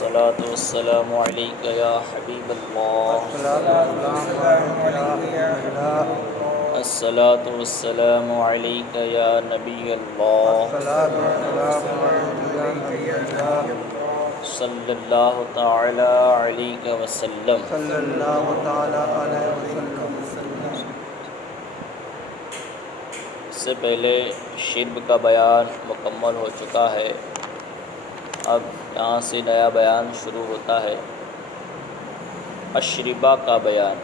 الصلاة والسلام عليك يا حبيب الله الصلاة والسلام عليك يا نبي الله صلى الله تعالى عليك وسلم. اس سے پہلے شرب کا بیان مکمل ہو چکا ہے. اب یہاں سے نیا بیان شروع ہوتا ہے، اشربا کا بیان.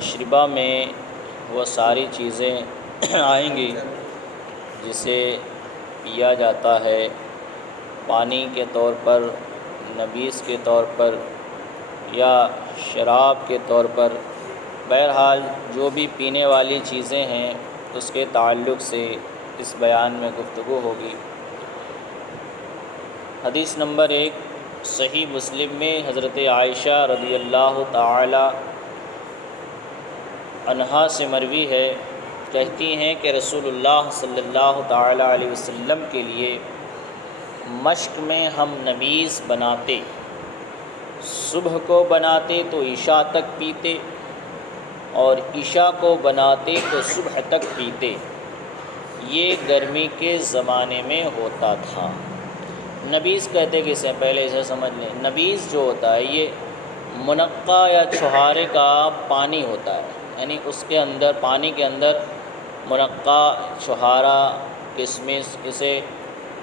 اشربا میں وہ ساری چیزیں آئیں گی جسے پیا جاتا ہے پانی کے طور پر، نبیذ کے طور پر یا شراب کے طور پر. بہرحال جو بھی پینے والی چیزیں ہیں اس کے تعلق سے اس بیان میں گفتگو ہوگی. حدیث نمبر 1 صحیح مسلم میں حضرت عائشہ رضی اللہ تعالی عنہا سے مروی ہے، کہتی ہیں کہ رسول اللہ صلی اللہ تعالی علیہ وسلم کے لیے مشق میں ہم نبیذ بناتے، صبح کو بناتے تو عشاء تک پیتے، اور عشاء کو بناتے تو صبح تک پیتے. یہ گرمی کے زمانے میں ہوتا تھا. نبیذ کہتے کہ اسے پہلے اسے سمجھ لیں. نبیذ جو ہوتا ہے یہ منقع یا چھہارے کا پانی ہوتا ہے، یعنی اس کے اندر پانی کے اندر منقع، چھہارا، کشمش اسے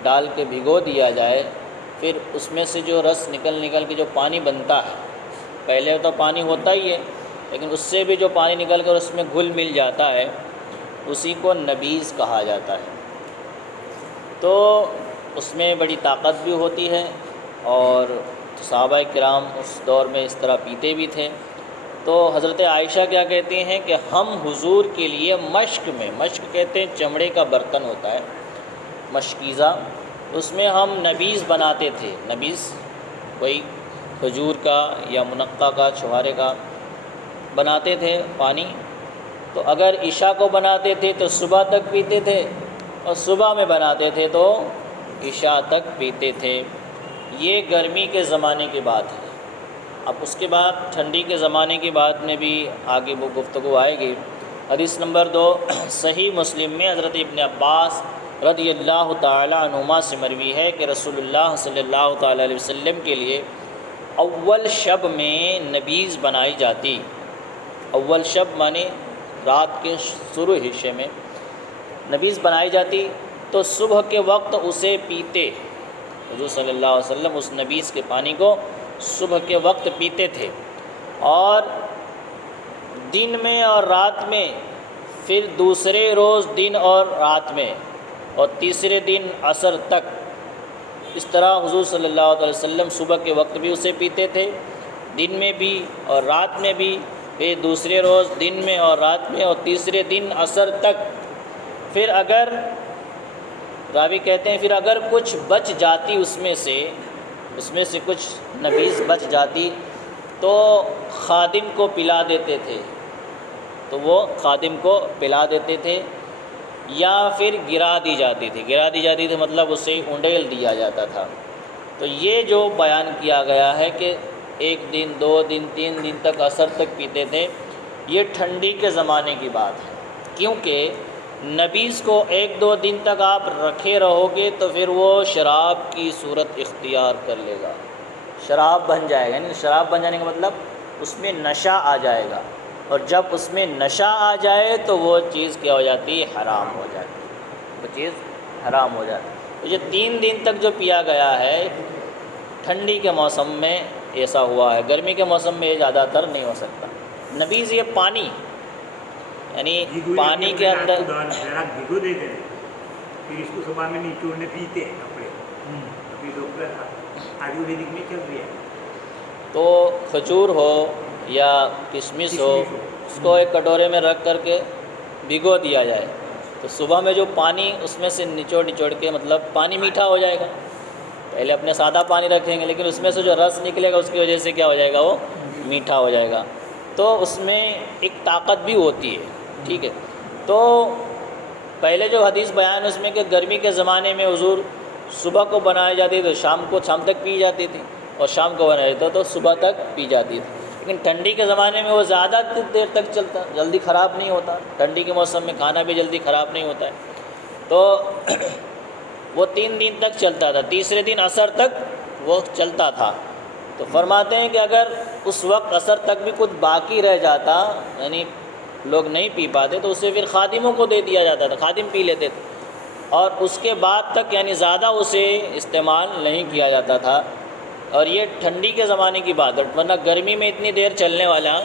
ڈال کے بھگو دیا جائے، پھر اس میں سے جو رس نکل کے جو پانی بنتا ہے، پہلے تو پانی ہوتا ہی ہے لیکن اس سے بھی جو پانی نکل کر اس میں گھل مل جاتا ہے اسی کو نبیذ کہا جاتا ہے. تو اس میں بڑی طاقت بھی ہوتی ہے اور صحابہ کرام اس دور میں اس طرح پیتے بھی تھے. تو حضرت عائشہ کیا کہتی ہیں کہ ہم حضور کے لیے مشق میں، مشق کہتے ہیں چمڑے کا برتن ہوتا ہے مشکیزہ، اس میں ہم نبیذ بناتے تھے. نبیذ کوئی کھجور کا یا منقع کا، چھہارے کا بناتے تھے پانی. تو اگر عشاء کو بناتے تھے تو صبح تک پیتے تھے، اور صبح میں بناتے تھے تو عشاء تک پیتے تھے. یہ گرمی کے زمانے کی بات ہے. اب اس کے بعد ٹھنڈی کے زمانے کی بات میں بھی آگے وہ گفتگو آئے گی. حدیث نمبر 2 صحیح مسلم میں حضرت ابن عباس رضی اللہ تعالی عنہما سے مروی ہے کہ رسول اللہ صلی اللہ تعالی علیہ وسلم کے لیے اول شب میں نبیذ بنائی جاتی. اول شب معنی رات کے شروع حصے میں نبیذ بنائی جاتی تو صبح کے وقت اسے پیتے. حضور صلی اللہ علیہ وسلم اس نبیذ کے پانی کو صبح کے وقت پیتے تھے، اور دن میں اور رات میں، پھر دوسرے روز دن اور رات میں، اور تیسرے دن عصر تک. اس طرح حضور صلی اللہ علیہ وسلم صبح کے وقت بھی اسے پیتے تھے، دن میں بھی اور رات میں بھی، پھر دوسرے روز دن میں اور رات میں، اور تیسرے دن عصر تک. پھر اگر راوی کہتے ہیں پھر اگر کچھ بچ جاتی اس میں سے کچھ نبیذ بچ جاتی تو خادم کو پلا دیتے تھے. تو وہ خادم کو پلا دیتے تھے یا پھر گرا دی جاتی تھی مطلب اسے انڈیل دیا جاتا تھا. تو یہ جو بیان کیا گیا ہے کہ 1 دن 2 دن 3 دن تک عصر تک پیتے تھے، یہ ٹھنڈی کے زمانے کی بات ہے. کیونکہ نبیذ کو 1-2 دن تک آپ رکھے رہو گے تو پھر وہ شراب کی صورت اختیار کر لے گا، شراب بن جائے گا. یعنی شراب بن جانے کا مطلب اس میں نشہ آ جائے گا، اور جب اس میں نشہ آ جائے تو وہ چیز کیا ہو جاتی ہے؟ حرام ہو جاتی ہے. وہ چیز حرام ہو جاتی ہے. تو یہ 3 دن تک جو پیا گیا ہے ٹھنڈی کے موسم میں ایسا ہوا ہے، گرمی کے موسم میں یہ زیادہ تر نہیں ہو سکتا. نبیذ یہ پانی، یعنی پانی کے اندر بھگو دیتے ہیں، پھر اس کو صبح میں نچوڑنے پیتے ہیں کپڑے. ابھی ڈاکٹر آیورویدک میں چل رہی ہے. تو کھجور ہو یا کشمش ہو، اس کو ایک کٹورے میں رکھ کر کے بھگو دیا جائے تو صبح میں جو پانی اس میں سے نچوڑ کے مطلب پانی میٹھا ہو جائے گا. پہلے اپنے سادہ پانی رکھیں گے لیکن اس میں سے جو رس نکلے گا اس کی وجہ سے کیا ہو جائے گا؟ وہ میٹھا ہو جائے گا. تو اس میں ایک طاقت بھی ہوتی ہے. ٹھیک ہے. تو پہلے جو حدیث بیان اس میں کہ گرمی کے زمانے میں حضور صبح کو بنائی جاتی تو شام تک پی جاتی تھی، اور شام کو بنایا جاتا تو صبح تک پی جاتی تھی۔ لیکن ٹھنڈی کے زمانے میں وہ زیادہ دیر تک چلتا، جلدی خراب نہیں ہوتا، ٹھنڈی کے موسم میں کھانا بھی جلدی خراب نہیں ہوتا ہے، تو وہ 3 دن تک چلتا تھا، تیسرے دن عصر تک وہ چلتا تھا۔ تو فرماتے ہیں کہ اگر اس وقت عصر تک بھی کچھ باقی رہ جاتا، یعنی لوگ نہیں پی پاتے، تو اسے پھر خادموں کو دے دیا جاتا تھا، خادم پی لیتے تھے، اور اس کے بعد تک یعنی زیادہ اسے استعمال نہیں کیا جاتا تھا۔ اور یہ ٹھنڈی کے زمانے کی بات ہے، ورنہ گرمی میں اتنی دیر چلنے والا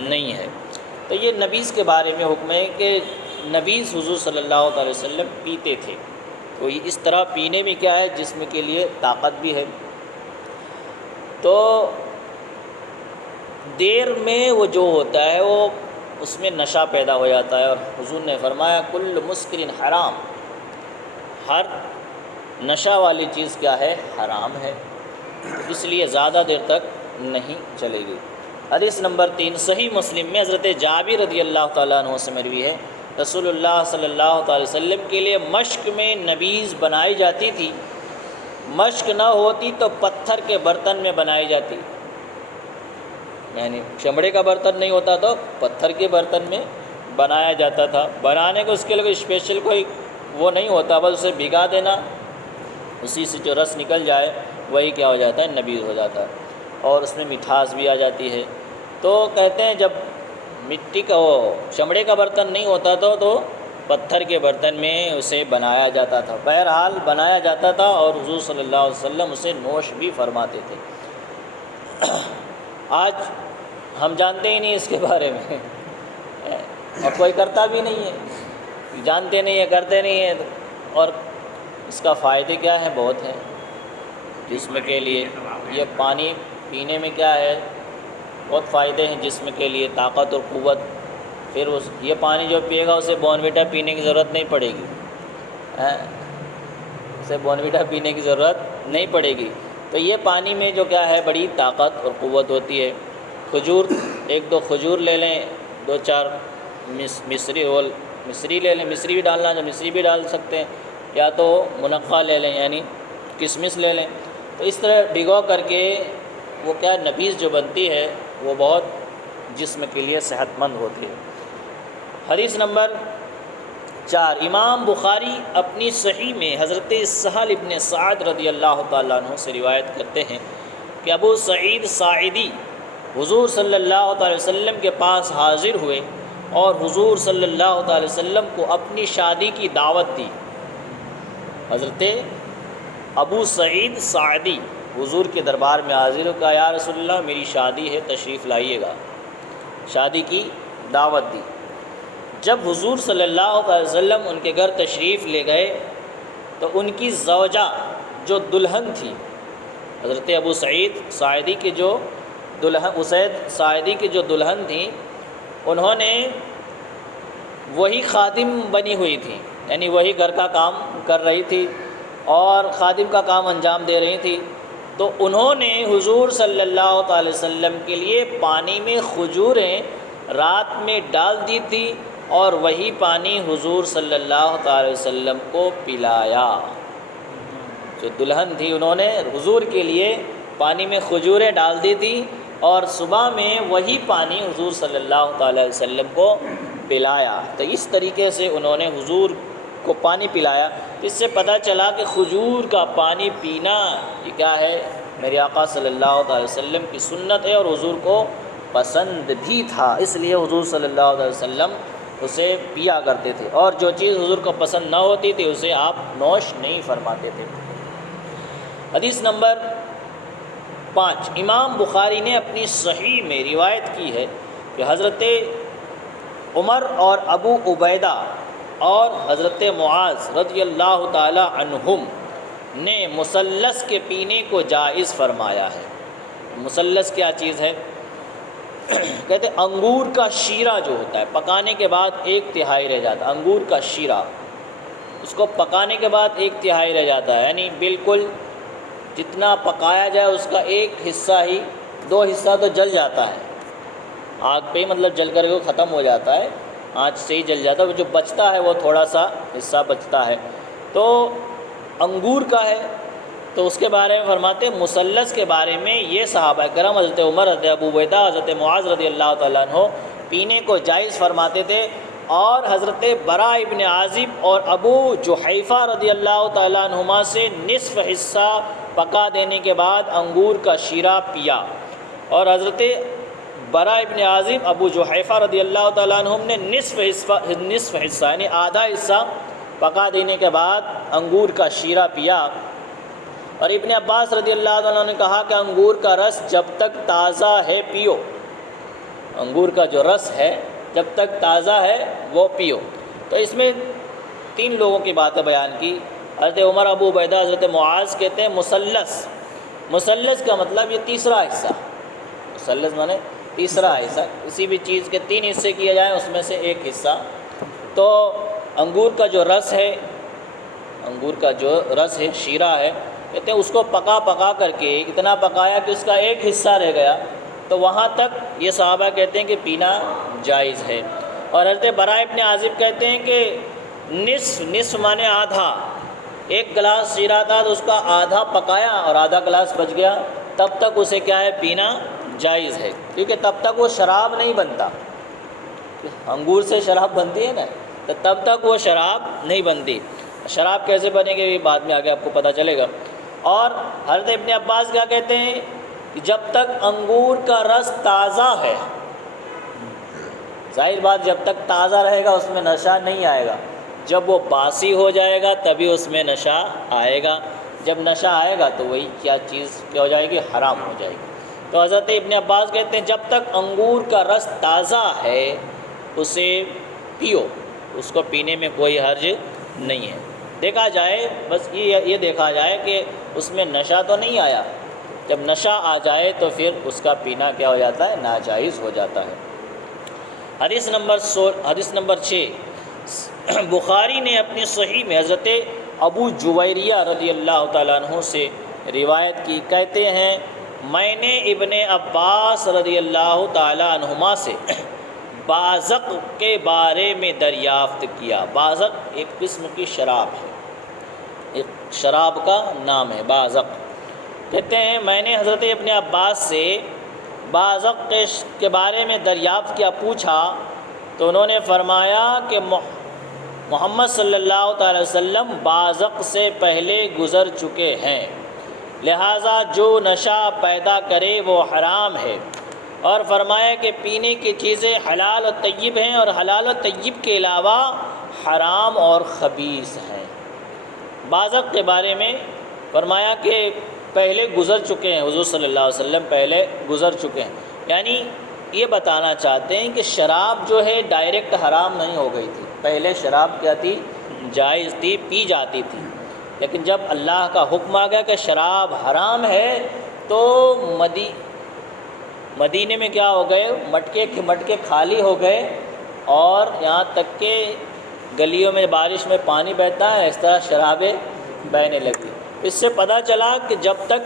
نہیں ہے۔ تو یہ نبیذ کے بارے میں حکم ہے کہ نبیذ حضور صلی اللہ علیہ وسلم پیتے تھے، تو اس طرح پینے میں کیا ہے، جسم کے لیے طاقت بھی ہے۔ تو دیر میں وہ جو ہوتا ہے وہ اس میں نشہ پیدا ہو جاتا ہے، اور حضور نے فرمایا کل مسکر حرام، ہر نشہ والی چیز کیا ہے، حرام ہے، اس لیے زیادہ دیر تک نہیں چلے گی۔ حدیث نمبر 3 صحیح مسلم میں حضرت جابر رضی اللہ تعالیٰ عنہ سے مروی ہے، رسول اللہ صلی اللہ علیہ وسلم کے لیے مشک میں نبیذ بنائی جاتی تھی، مشک نہ ہوتی تو پتھر کے برتن میں بنائی جاتی، یعنی چمڑے کا برتن نہیں ہوتا تو پتھر کے برتن میں بنایا جاتا تھا۔ بنانے کو اس کے لیے اسپیشل کوئی وہ نہیں ہوتا، بس اسے بھگا دینا، اسی سے جو رس نکل جائے وہی کیا ہو جاتا ہے، نبیذ ہو جاتا ہے، اور اس میں مٹھاس بھی آ جاتی ہے۔ تو کہتے ہیں جب مٹی کا وہ چمڑے کا برتن نہیں ہوتا تو پتھر کے برتن میں اسے بنایا جاتا تھا، بہرحال بنایا جاتا تھا، اور حضور صلی اللہ علیہ وسلم اسے نوش بھی فرماتے تھے۔ آج ہم جانتے ہی نہیں اس کے بارے میں، اور کوئی کرتا بھی نہیں ہے، جانتے نہیں ہیں، کرتے نہیں ہیں، اور اس کا فائدے کیا ہے، بہت ہیں جسم کے لیے۔ یہ پانی پینے میں کیا ہے، بہت فائدے ہیں جسم کے لیے، طاقت اور قوت۔ پھر یہ پانی جو پیے گا اسے بورنویٹا پینے کی ضرورت نہیں پڑے گی، اسے بورنویٹا پینے کی ضرورت نہیں پڑے گی۔ تو یہ پانی میں جو کیا ہے، بڑی طاقت اور قوت ہوتی ہے۔ کھجور، 1-2 کھجور لے لیں، 2-4 مصری لے لیں، مصری بھی ڈالنا جو مصری بھی ڈال سکتے ہیں، یا تو منقع لے لیں یعنی کشمش لے لیں، تو اس طرح بھگو کر کے وہ کیا نبیذ جو بنتی ہے وہ بہت جسم کے لیے صحت مند ہوتی ہے۔ حدیث نمبر 4 امام بخاری اپنی صحیح میں حضرت سہل ابن سعد رضی اللہ تعالیٰ عنہ سے روایت کرتے ہیں کہ ابو سعید ساعدی حضور صلی اللہ علیہ وسلم کے پاس حاضر ہوئے اور حضور صلی اللہ علیہ وسلم کو اپنی شادی کی دعوت دی۔ حضرت ابو سعید ساعدی حضور کے دربار میں حاضر ہو، کہا یا رسول اللہ میری شادی ہے، تشریف لائیے گا، شادی کی دعوت دی۔ جب حضور صلی اللہ علیہ وسلم ان کے گھر تشریف لے گئے تو ان کی زوجہ جو دلہن تھی، حضرت ابو سعید ساعدی کی جو دلہن تھی، انہوں نے وہی خادم بنی ہوئی تھی، یعنی وہی گھر کا کام کر رہی تھی اور خادم کا کام انجام دے رہی تھی۔ تو انہوں نے حضور صلی اللہ علیہ وسلم کے لیے پانی میں کھجوریں رات میں ڈال دی تھی، اور وہی پانی حضور صلی اللہ علیہ وسلم کو پلایا۔ جو دلہن تھی انہوں نے حضور کے لیے پانی میں کھجوریں ڈال دی تھی، اور صبح میں وہی پانی حضور صلی اللہ علیہ وسلم کو پلایا۔ تو اس طریقے سے انہوں نے حضور کو پانی پلایا۔ اس سے پتہ چلا کہ کھجور کا پانی پینا یہ کیا ہے، میرے آقا صلی اللہ علیہ وسلم کی سنت ہے، اور حضور کو پسند بھی تھا، اس لیے حضور صلی اللہ علیہ وسلم اسے پیا کرتے تھے، اور جو چیز حضور کو پسند نہ ہوتی تھی اسے آپ نوش نہیں فرماتے تھے۔ حدیث نمبر 5 امام بخاری نے اپنی صحیح میں روایت کی ہے کہ حضرت عمر اور ابو عبیدہ اور حضرت معاذ رضی اللہ تعالی عنہم نے مثلث کے پینے کو جائز فرمایا ہے۔ مثلث کیا چیز ہے؟ کہتے انگور کا شیرہ جو ہوتا ہے، پکانے کے بعد 1/3 رہ جاتا ہے، انگور کا شیرہ، اس کو پکانے کے بعد 1/3 رہ جاتا ہے، یعنی بالکل جتنا پکایا جائے اس کا 1 حصہ ہی، 2 حصہ تو جل جاتا ہے آگ پہ ہی، مطلب جل کر کے ختم ہو جاتا ہے، آنچ سے ہی جل جاتا ہے، جو بچتا ہے وہ تھوڑا سا حصہ بچتا ہے۔ تو انگور کا ہے تو اس کے بارے میں فرماتے ہیں مثلث کے بارے میں یہ صحابہ کرام حضرت عمر، حضرت ابو عبیدہ، حضرت معاذ رضی اللہ تعالیٰ عنہ پینے کو جائز فرماتے تھے، اور حضرت براء ابن عازب اور ابو جحیفہ رضی اللہ تعالیٰ عنہما سے نصف حصہ پکا دینے کے بعد انگور کا شیرہ پیا، اور حضرت براء ابن عازب، ابو جحیفہ رضی اللہ تعالیٰ عنہم نے نصف حصہ یعنی آدھا حصہ پکا دینے کے بعد انگور کا شیرہ پیا۔ اور ابن عباس رضی اللہ تعالیٰ عنہ نے کہا کہ انگور کا رس جب تک تازہ ہے پیو، انگور کا جو رس ہے جب تک تازہ ہے وہ پیو۔ تو اس میں 3 لوگوں کی باتیں بیان کی، حضرت عمر، ابو عبیدہ، حضرت معاذ کہتے ہیں مثلث کا مطلب یہ تیسرا حصہ، مثلث مانے تیسرا حصہ، کسی بھی چیز کے 3 حصے کیے جائیں اس میں سے ایک حصہ۔ تو انگور کا جو رس ہے شیرہ ہے، کہتے ہیں اس کو پکا کر کے اتنا پکایا کہ اس کا ایک حصہ رہ گیا، تو وہاں تک یہ صحابہ کہتے ہیں کہ پینا جائز ہے۔ اور حضرت براء ابن عازب کہتے ہیں کہ نصف مانے آدھا، 1 گلاس شیرہ تھا تو اس کا آدھا پکایا اور آدھا گلاس بچ گیا، تب تک اسے کیا ہے پینا جائز ہے، کیونکہ تب تک وہ شراب نہیں بنتا، انگور سے شراب بنتی ہے نا، تو تب تک وہ شراب نہیں بنتی۔ شراب کیسے بنے گی بعد میں آگے آپ کو پتہ چلے گا۔ اور حضرت ابن عباس کیا کہتے ہیں کہ جب تک انگور کا رس تازہ ہے، ظاہر بات جب تک تازہ رہے گا اس میں نشہ نہیں آئے گا، جب وہ باسی ہو جائے گا تبھی اس میں نشہ آئے گا، جب نشہ آئے گا تو وہی چیز کیا ہو جائے گی، حرام ہو جائے گی۔ تو حضرت ابن عباس کہتے ہیں جب تک انگور کا رس تازہ ہے اسے پیو، اس کو پینے میں کوئی حرج نہیں ہے۔ دیکھا جائے بس یہ دیکھا جائے کہ اس میں نشہ تو نہیں آیا، جب نشہ آ جائے تو پھر اس کا پینا کیا ہو جاتا ہے، ناجائز ہو جاتا ہے۔ حدیث نمبر 6، بخاری نے اپنی صحیح میں حضرت ابو جویریہ رضی اللہ تعالیٰ عنہ سے روایت کی، کہتے ہیں میں نے ابن عباس رضی اللہ تعالیٰ عنہما سے بازق کے بارے میں دریافت کیا۔ بازق ایک قسم کی شراب ہے، ایک شراب کا نام ہے بازق۔ کہتے ہیں میں نے حضرت ابن عباس سے بازق کے بارے میں دریافت کیا، پوچھا تو انہوں نے فرمایا کہ محمد صلی اللہ تعالی وسلم بازق سے پہلے گزر چکے ہیں، لہٰذا جو نشہ پیدا کرے وہ حرام ہے، اور فرمایا کہ پینے کی چیزیں حلال و طیب ہیں اور حلال و طیب کے علاوہ حرام اور خبیث ہیں۔ بازق کے بارے میں فرمایا کہ پہلے گزر چکے ہیں، حضور صلی اللہ علیہ وسلم پہلے گزر چکے ہیں، یعنی یہ بتانا چاہتے ہیں کہ شراب جو ہے ڈائریکٹ حرام نہیں ہو گئی تھی، پہلے شراب کیا تھی، جائز تھی، پی جاتی تھی، لیکن جب اللہ کا حکم آ گیا کہ شراب حرام ہے تو مدینے میں کیا ہو گئے، مٹکے خالی ہو گئے، اور یہاں تک کہ گلیوں میں بارش میں پانی بہتا ہے اس طرح شرابیں بہنے لگی۔ اس سے پتہ چلا کہ جب تک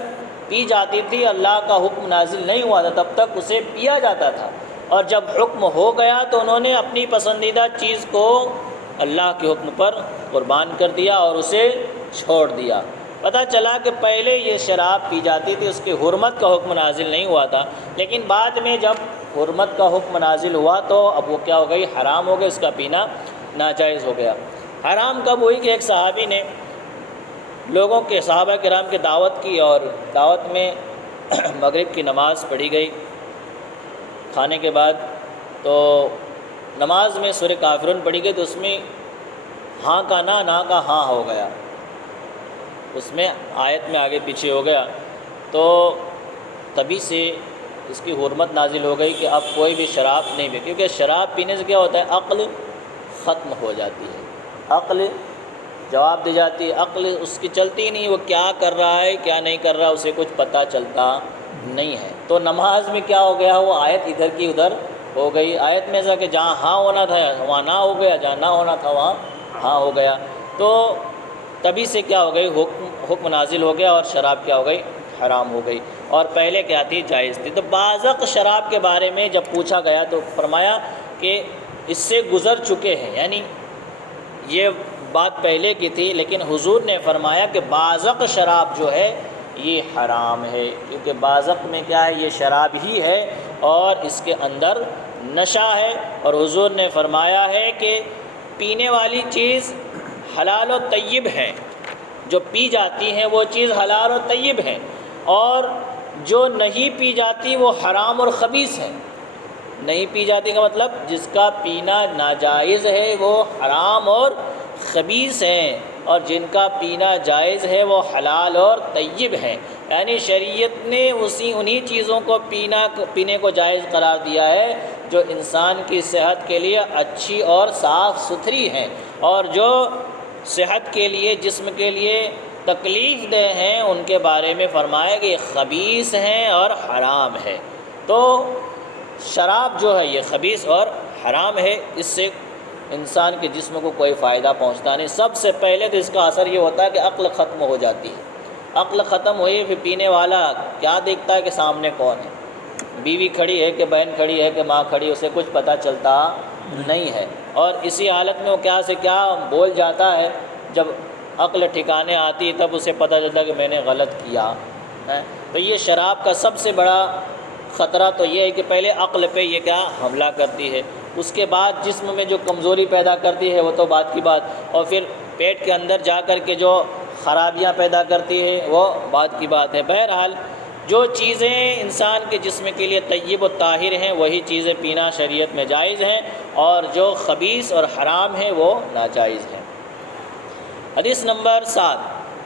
پی جاتی تھی اللہ کا حکم نازل نہیں ہوا تھا تب تک اسے پیا جاتا تھا، اور جب حکم ہو گیا تو انہوں نے اپنی پسندیدہ چیز کو اللہ کے حکم پر قربان کر دیا اور اسے چھوڑ دیا۔ پتہ چلا کہ پہلے یہ شراب پی جاتی تھی، اس کی حرمت کا حکم نازل نہیں ہوا تھا، لیکن بعد میں جب حرمت کا حکم نازل ہوا تو اب وہ کیا ہو گئی، حرام ہو گئی، اس کا پینا ناجائز ہو گیا۔ حرام کب ہوئی کہ ایک صحابی نے لوگوں کے، صحابہ کرام کی دعوت کی، اور دعوت میں مغرب کی نماز پڑھی گئی کھانے کے بعد، تو نماز میں سورہ کافرون پڑھی گئی تو اس میں ہاں کا نا کا ہاں ہو گیا، اس میں آیت میں آگے پیچھے ہو گیا، تو تبھی سے اس کی حرمت نازل ہو گئی کہ اب کوئی بھی شراب نہیں پی، کیونکہ شراب پینے سے کیا ہوتا ہے، عقل ختم ہو جاتی ہے، عقل جواب دی جاتی ہے، عقل اس کی چلتی ہی نہیں، وہ کیا کر رہا ہے کیا نہیں کر رہا اسے کچھ پتہ چلتا نہیں ہے۔ تو نماز میں کیا ہو گیا، وہ آیت ادھر کی ادھر ہو گئی، آیت میں ایسا کہ جہاں ہاں ہونا تھا وہاں نہ ہو گیا، جہاں نہ ہونا تھا وہاں ہاں ہو گیا، تو تبھی سے کیا ہو گئی، حکم نازل ہو گیا اور شراب کیا ہو گئی، حرام ہو گئی، اور پہلے کیا تھی، جائز تھی۔ تو بازق شراب کے بارے میں جب پوچھا گیا تو فرمایا کہ اس سے گزر چکے ہیں، یعنی یہ بات پہلے کی تھی، لیکن حضور نے فرمایا کہ بازق شراب جو ہے یہ حرام ہے، کیونکہ بازق میں کیا ہے، یہ شراب ہی ہے اور اس کے اندر نشہ ہے۔ اور حضور نے فرمایا ہے کہ پینے والی چیز حلال و طیب ہے، جو پی جاتی ہیں وہ چیز حلال و طیب ہے، اور جو نہیں پی جاتی وہ حرام اور خبیث ہے۔ نہیں پی جاتی کا مطلب جس کا پینا ناجائز ہے وہ حرام اور خبیث ہیں، اور جن کا پینا جائز ہے وہ حلال اور طیب ہے۔ یعنی شریعت نے انہی چیزوں کو پینے کو جائز قرار دیا ہے جو انسان کی صحت کے لیے اچھی اور صاف ستھری ہیں، اور جو صحت کے لیے، جسم کے لیے تکلیف دہ ہیں ان کے بارے میں فرمایا کہ یہ خبیث ہیں اور حرام ہے۔ تو شراب جو ہے یہ خبیث اور حرام ہے، اس سے انسان کے جسم کو کوئی فائدہ پہنچتا نہیں۔ سب سے پہلے تو اس کا اثر یہ ہوتا ہے کہ عقل ختم ہو جاتی ہے۔ عقل ختم ہوئی پھر پینے والا کیا دیکھتا ہے کہ سامنے کون ہے، بیوی کھڑی ہے کہ بہن کھڑی ہے کہ ماں کھڑی ہے، اسے کچھ پتہ چلتا نہیں ہے، اور اسی حالت میں وہ کیا سے کیا بول جاتا ہے۔ جب عقل ٹھکانے آتی تب اسے پتہ چلتا کہ میں نے غلط کیا ہے۔ تو یہ شراب کا سب سے بڑا خطرہ تو یہ ہے کہ پہلے عقل پہ یہ کیا حملہ کرتی ہے، اس کے بعد جسم میں جو کمزوری پیدا کرتی ہے وہ تو بات کی بات، اور پھر پیٹ کے اندر جا کر کے جو خرابیاں پیدا کرتی ہے وہ بات کی بات ہے۔ بہرحال جو چیزیں انسان کے جسم کے لیے طیب و طاہر ہیں وہی چیزیں پینا شریعت میں جائز ہیں، اور جو خبیث اور حرام ہیں وہ ناجائز ہیں۔ حدیث نمبر 7،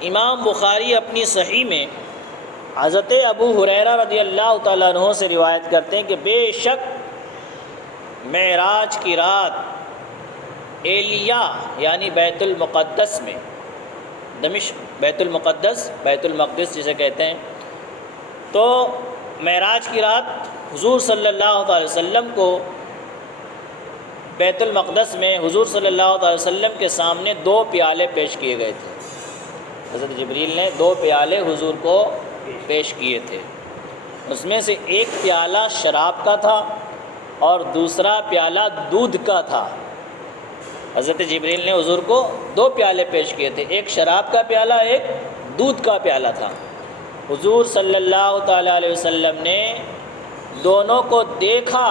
امام بخاری اپنی صحیح میں حضرت ابو ہریرہ رضی اللہ تعالیٰ عنہ سے روایت کرتے ہیں کہ بے شک معراج کی رات ایلیا یعنی بیت المقدس میں، دمشق بیت المقدس، بیت المقدس جسے کہتے ہیں، تو معراج کی رات حضور صلی اللہ علیہ وسلم کو بیت المقدس میں حضور صلی اللہ علیہ وسلم کے سامنے 2 پیالے پیش کیے گئے تھے۔ حضرت جبریل نے 2 پیالے حضور کو پیش کیے تھے، اس میں سے ایک پیالہ شراب کا تھا اور دوسرا پیالہ دودھ کا تھا۔ حضرت جبریل نے حضور کو 2 پیالے پیش کیے تھے، ایک شراب کا پیالہ، ایک دودھ کا پیالہ تھا۔ حضور صلی اللہ تعالیٰ علیہ وسلم نے دونوں کو دیکھا،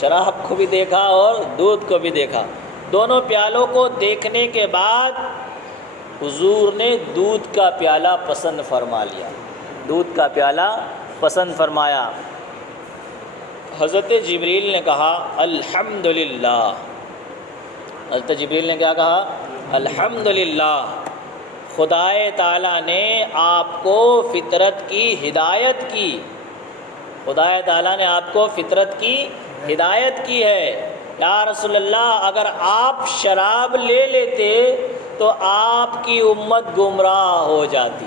شراب کو بھی دیکھا اور دودھ کو بھی دیکھا۔ دونوں پیالوں کو دیکھنے کے بعد حضور نے دودھ کا پیالہ پسند فرما لیا، دودھ کا پیالہ پسند فرمایا۔ حضرت جبریل نے کہا الحمدللہ، حضرت جبریل نے کیا کہا؟ الحمدللہ، خدائے تعالیٰ نے آپ کو فطرت کی ہدایت کی، خدائے تعالیٰ نے آپ کو فطرت کی ہدایت کی ہے۔ یا رسول اللہ، اگر آپ شراب لے لیتے تو آپ کی امت گمراہ ہو جاتی۔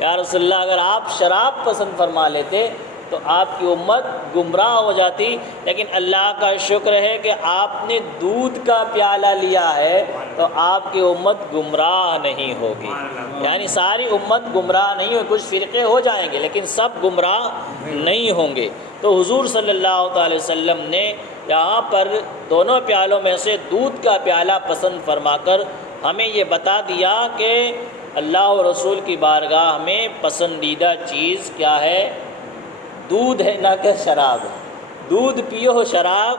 یا رسول اللہ، اگر آپ شراب پسند فرما لیتے تو آپ کی امت گمراہ ہو جاتی، لیکن اللہ کا شکر ہے کہ آپ نے دودھ کا پیالہ لیا ہے تو آپ کی امت گمراہ نہیں ہوگی۔ یعنی ساری امت گمراہ نہیں ہوگی، کچھ فرقے ہو جائیں گے لیکن سب گمراہ نہیں ہوں گے۔ تو حضور صلی اللہ تعالی وسلم نے یہاں پر دونوں پیالوں میں سے دودھ کا پیالہ پسند فرما کر ہمیں یہ بتا دیا کہ اللہ و رسول کی بارگاہ میں پسندیدہ چیز کیا ہے؟ دودھ ہے، نہ کہ شراب ہے۔ دودھ پیو، شراب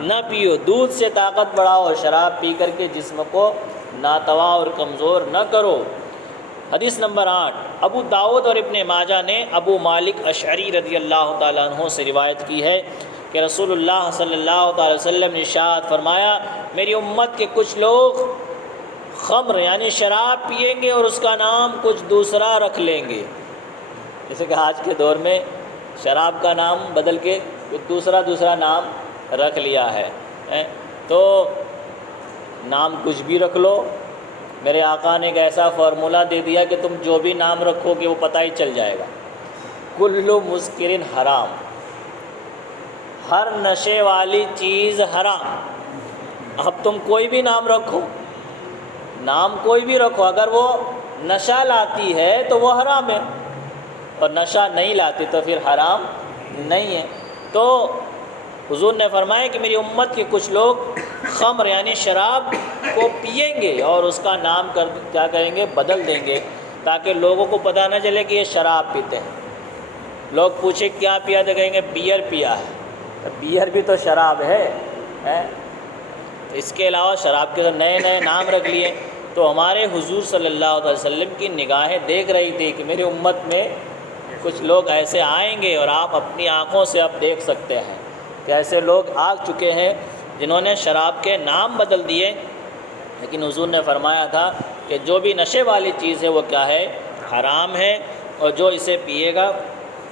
نہ پیو، دودھ سے طاقت بڑھاؤ، شراب پی کر کے جسم کو ناتواں اور کمزور نہ کرو۔ حدیث نمبر 8، ابو داؤد اور ابن ماجہ نے ابو مالک اشعری رضی اللہ تعالیٰ عنہ سے روایت کی ہے کہ رسول اللہ صلی اللہ تعالی وسلم نے ارشاد فرمایا، میری امت کے کچھ لوگ خمر یعنی شراب پئیں گے اور اس کا نام کچھ دوسرا رکھ لیں گے۔ جیسے کہ آج کے دور میں شراب کا نام بدل کے کچھ دوسرا نام رکھ لیا ہے، تو نام کچھ بھی رکھ لو۔ میرے آقا نے ایک ایسا فارمولہ دے دیا کہ تم جو بھی نام رکھو گے وہ پتہ ہی چل جائے گا۔ کلو مسکرن حرام، ہر نشے والی چیز حرام۔ اب تم کوئی بھی نام رکھو، نام کوئی بھی رکھو، اگر وہ نشہ لاتی ہے تو وہ حرام ہے، اور نشہ نہیں لاتی تو پھر حرام نہیں ہے۔ تو حضور نے فرمایا کہ میری امت کے کچھ لوگ خمر یعنی شراب کو پئیں گے اور اس کا نام کیا کہیں گے، بدل دیں گے، تاکہ لوگوں کو پتہ نہ چلے کہ یہ شراب پیتے ہیں۔ لوگ پوچھیں کیا پیا تو کہیں گے بیئر پیا ہے، تو بیئر بھی تو شراب ہے۔ اس کے علاوہ شراب کے نئے نئے نام رکھ لیے۔ تو ہمارے حضور صلی اللہ علیہ وسلم کی نگاہیں دیکھ رہی تھی کہ میری امت میں کچھ لوگ ایسے آئیں گے، اور آپ اپنی آنکھوں سے اب دیکھ سکتے ہیں کہ ایسے لوگ آ چکے ہیں جنہوں نے شراب کے نام بدل دیے۔ لیکن حضور نے فرمایا تھا کہ جو بھی نشے والی چیز ہے وہ کیا ہے، حرام ہے، اور جو اسے پیے گا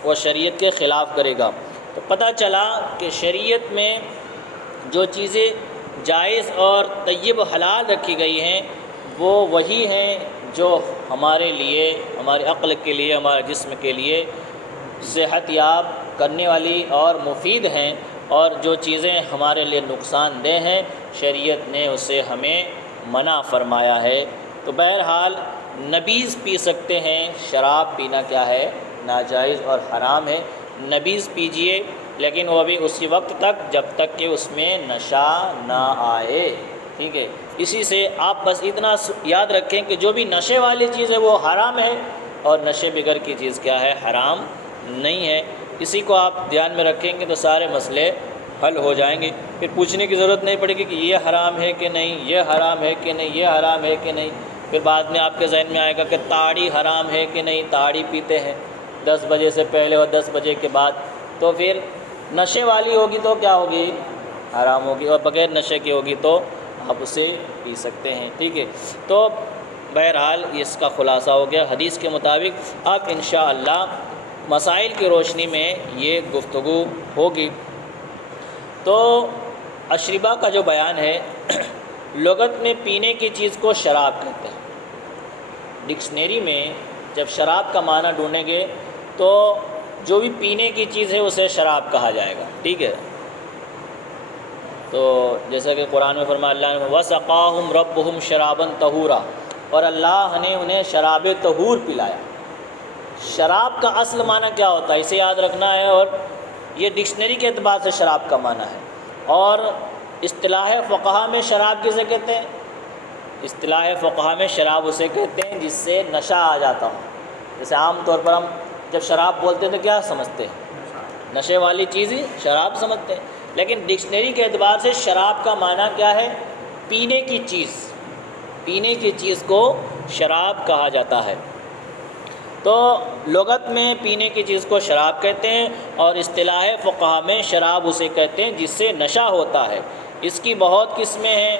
وہ شریعت کے خلاف کرے گا۔ تو پتہ چلا کہ شریعت میں جو چیزیں جائز اور طیب حلال رکھی گئی ہیں وہ وہی ہیں جو ہمارے لیے، ہمارے عقل کے لیے، ہمارے جسم کے لیے صحت یاب کرنے والی اور مفید ہیں، اور جو چیزیں ہمارے لیے نقصان دہ ہیں شریعت نے اسے ہمیں منع فرمایا ہے۔ تو بہرحال نبیذ پی سکتے ہیں، شراب پینا کیا ہے، ناجائز اور حرام ہے۔ نبیذ پیجئے، لیکن وہ بھی اسی وقت تک جب تک کہ اس میں نشہ نہ آئے، ٹھیک ہے۔ اسی سے آپ بس اتنا یاد رکھیں کہ جو بھی نشے والی چیز ہے وہ حرام ہے، اور نشے بغیر کی چیز کیا ہے، حرام نہیں ہے۔ اسی کو آپ دھیان میں رکھیں گے تو سارے مسئلے حل ہو جائیں گے۔ پھر پوچھنے کی ضرورت نہیں پڑے گی کہ یہ حرام ہے کہ نہیں، یہ حرام ہے کہ نہیں، یہ حرام ہے کہ نہیں۔ پھر بعد میں آپ کے ذہن میں آئے گا کہ تاڑی حرام ہے کہ نہیں، تاڑی پیتے ہیں 10 بجے سے پہلے اور 10 بجے کے بعد، تو پھر نشے والی ہوگی تو کیا ہوگی، حرام ہوگی، اور بغیر نشے کی ہوگی تو آپ اسے پی سکتے ہیں، ٹھیک ہے۔ تو بہرحال اس کا خلاصہ ہو گیا حدیث کے مطابق۔ اب انشاءاللہ مسائل کی روشنی میں یہ گفتگو ہوگی۔ تو اشربا کا جو بیان ہے، لغت میں پینے کی چیز کو شراب کہتے ہیں۔ ڈکشنری میں جب شراب کا معنی ڈھونڈیں گے تو جو بھی پینے کی چیز ہے اسے شراب کہا جائے گا، ٹھیک ہے۔ تو جیسا کہ قرآن میں فرمایا اللہ نے وَسَقَاهُمْ رَبُّهُمْ شَرَابًا طَهُورًا، اور اللہ نے انہیں شراب طہور پلایا۔ شراب کا اصل معنی کیا ہوتا ہے اسے یاد رکھنا ہے، اور یہ ڈکشنری کے اعتبار سے شراب کا معنی ہے۔ اور اصطلاح فقہا میں شراب کسے کہتے ہیں؟ اصطلاح فقہا میں شراب اسے کہتے ہیں جس سے نشہ آ جاتا ہو۔ جیسے عام طور پر ہم جب شراب بولتے ہیں تو کیا سمجھتے ہیں، نشے والی چیز ہی شراب سمجھتے ہیں، لیکن ڈکشنری کے اعتبار سے شراب کا معنی کیا ہے، پینے کی چیز۔ پینے کی چیز کو شراب کہا جاتا ہے۔ تو لغت میں پینے کی چیز کو شراب کہتے ہیں، اور اصطلاح فقہا میں شراب اسے کہتے ہیں جس سے نشہ ہوتا ہے۔ اس کی بہت قسمیں ہیں۔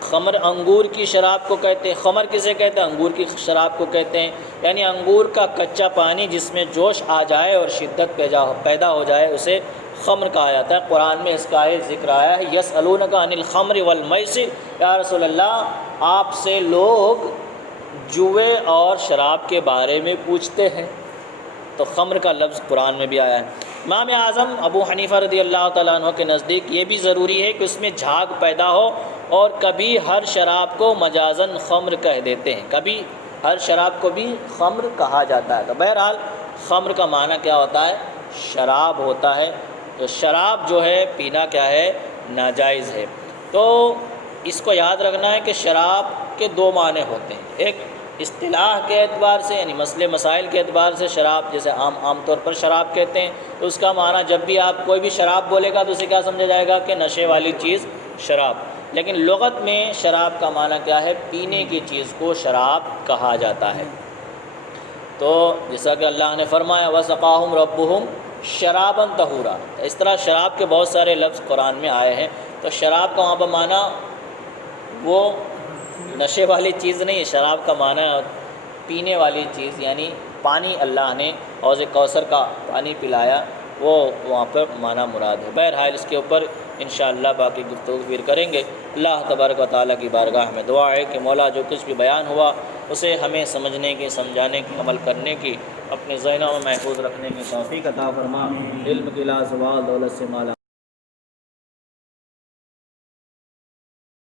خمر انگور کی شراب کو کہتے ہیں۔ خمر کسے کہتے ہیں؟ انگور کی شراب کو کہتے ہیں، یعنی انگور کا کچا پانی جس میں جوش آ جائے اور شدت پیدا ہو جائے اسے خمر کہا جاتا ہے۔ قرآن میں اس کا ذکر آیا ہے یسألونک عن الخمر والمیسر، یا رسول اللہ آپ سے لوگ جوئے اور شراب کے بارے میں پوچھتے ہیں، تو خمر کا لفظ قرآن میں بھی آیا ہے۔ امام اعظم ابو حنیفہ رضی اللہ تعالیٰ عنہ کے نزدیک یہ بھی ضروری ہے کہ اس میں جھاگ پیدا ہو، اور کبھی ہر شراب کو مجازاً خمر کہہ دیتے ہیں، کبھی ہر شراب کو بھی خمر کہا جاتا ہے۔ تو بہرحال خمر کا معنی کیا ہوتا ہے، شراب ہوتا ہے۔ تو شراب جو ہے پینا کیا ہے، ناجائز ہے۔ تو اس کو یاد رکھنا ہے کہ شراب کے دو معنی ہوتے ہیں، ایک اصطلاح کے اعتبار سے یعنی مسئلے مسائل کے اعتبار سے شراب، جیسے عام طور پر شراب کہتے ہیں، تو اس کا معنی جب بھی آپ کوئی بھی شراب بولے گا تو اسے کیا سمجھا جائے گا کہ نشے والی چیز شراب۔ لیکن لغت میں شراب کا معنی کیا ہے، پینے کی چیز کو شراب کہا جاتا ہے۔ تو جیسا کہ اللہ نے فرمایا وَسَقَاهُمْ رَبُّهُمْ شَرَابًا طَهُورًا، اس طرح شراب کے بہت سارے لفظ قرآن میں آئے ہیں۔ تو شراب کا وہاں پر معنی وہ نشے والی چیز نہیں ہے، شراب کا معنی پینے والی چیز، یعنی پانی اللہ نے حوض کوثر کا پانی پلایا، وہ وہاں پر معنی مراد ہے۔ بہرحال اس کے اوپر انشاءاللہ باقی گفتگو پھر کریں گے۔ اللہ تبارک و تعالیٰ کی بارگاہ میں دعا ہے کہ مولا جو کچھ بھی بیان ہوا اسے ہمیں سمجھنے کی، سمجھانے کی، عمل کرنے کی، اپنے ذہنوں میں محفوظ رکھنے کی توفیق عطا فرما۔ علم کی لا زوال، دولت سے مالا